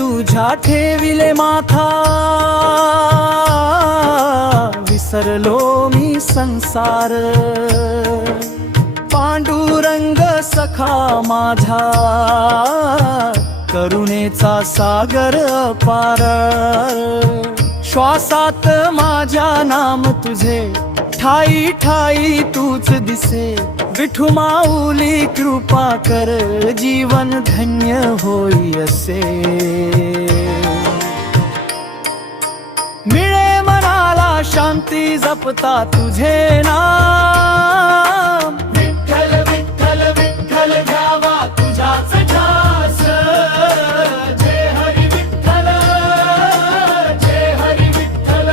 तुझ्या ठेविले माथा, विसरलो मी संसार. पांडुरंग सखा माझा, करुणेचा सागर अपार. श्वासात माझ्या नाम तुझे, ठाई ठाई तूच दिसे. विठू माऊली कृपा कर, जीवन धन्य होई असे. मिळे मनाला शांती जपता तुझे नाम. विठ्ठल विठ्ठल विठ्ठल घ्यावा तुझ्याच ध्यास. जय हरी विठ्ठल, जय हरी विठ्ठल.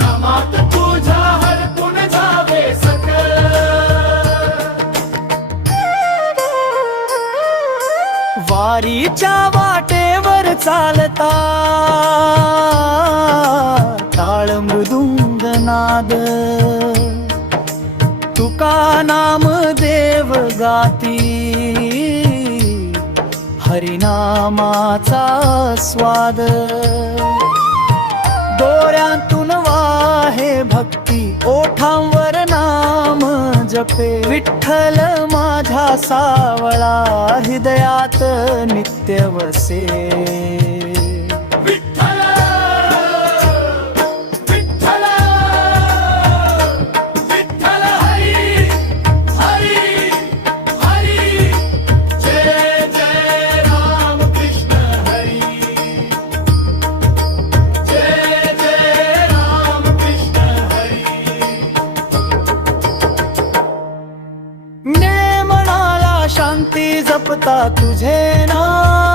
नामात तुझ्या हरपून जावे सकळ. वारीच्या वाटेवर चालता, टाळ मृदुंग नाद. तुका नाम देव गाती, हरिनामाचा स्वाद. डोळ्यातून वाहे भक्ती, ओठांवर नाम जपे. विठ्ठल माझ्या सावळा, हृदयात नित्य वसे. विठ्ठल विठ्ठल विठ्ठल हरी हरी हरी. जय जय राम कृष्ण हरी. जय जय राम कृष्ण हरी. ने मनाला शांती जपता तुझे नाम.